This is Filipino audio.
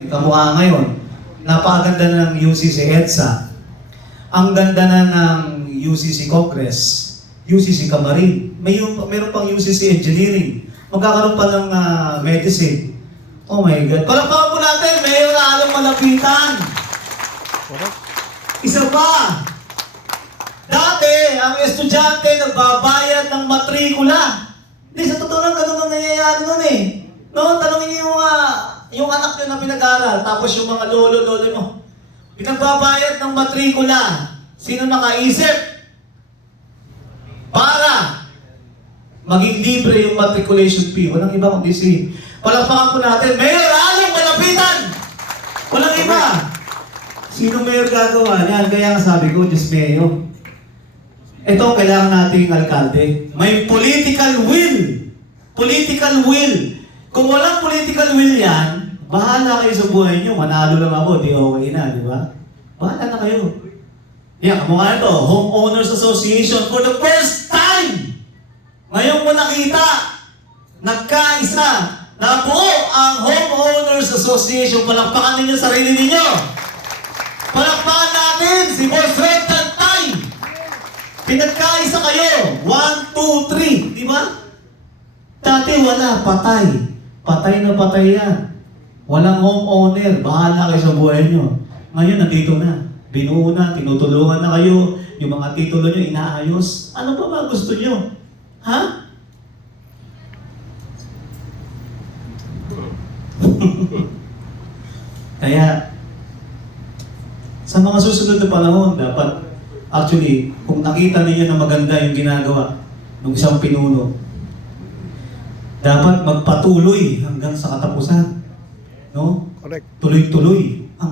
Kamukha ngayon, napakaganda ng UCC EDSA. Ang ganda na ng UCC Congress, UCC Camarin. Meron pang UCC Engineering. Magkakaroon pa ng medicine. Oh my God. Palakpakan po natin, Mayor Alan Malapitan. Isa pa. Dati, ang estudyante nagbabayad ng matrikula. Hindi, sa totoo lang, ganun ang nangyayari nun eh. No, tanongin niyo yung anak niyo na pinag-aral, tapos yung mga lolo mo. Pinagbabayad ng matrikula. Sino nakaisip? Para maging libre yung matriculation fee. Walang iba kundi si... Palakpakan po natin, Mayor Alan Malapitan! Walang iba! Sino mayor gagawa niyan? Kaya nga sabi ko, Diyos Mayo. Ito, kailangan nating alkalde. May political will. Political will. Kung walang political will yan, bahala kayo sa buhay nyo. Manalo lang ako, di okay na, di ba? Bahala na kayo. Yan, kamukha ito, Homeowners Association. For the first time, ngayon mo nakita, nagkaisa, na buo ang Homeowners Association. Palakpakan ninyo sarili ninyo. Palakpakan natin si Boss Red Tantay. Pinagkaisa kayo. 1, 2, 3. Di ba? Dati wala, patay. Patay na patay yan. Walang homeowner. Bahala kayo sa buhay nyo. Ngayon, nandito na. Binuo na, tinutulungan na kayo. Yung mga titulo nyo, inaayos. Ano pa ba gusto nyo? Ha? Kaya, sa mga susunod na panahon, dapat, actually, kung nakita ninyo na maganda yung ginagawa ng isang pinuno, dapat magpatuloy hanggang sa katapusan. No? Correct. Tuloy-tuloy ang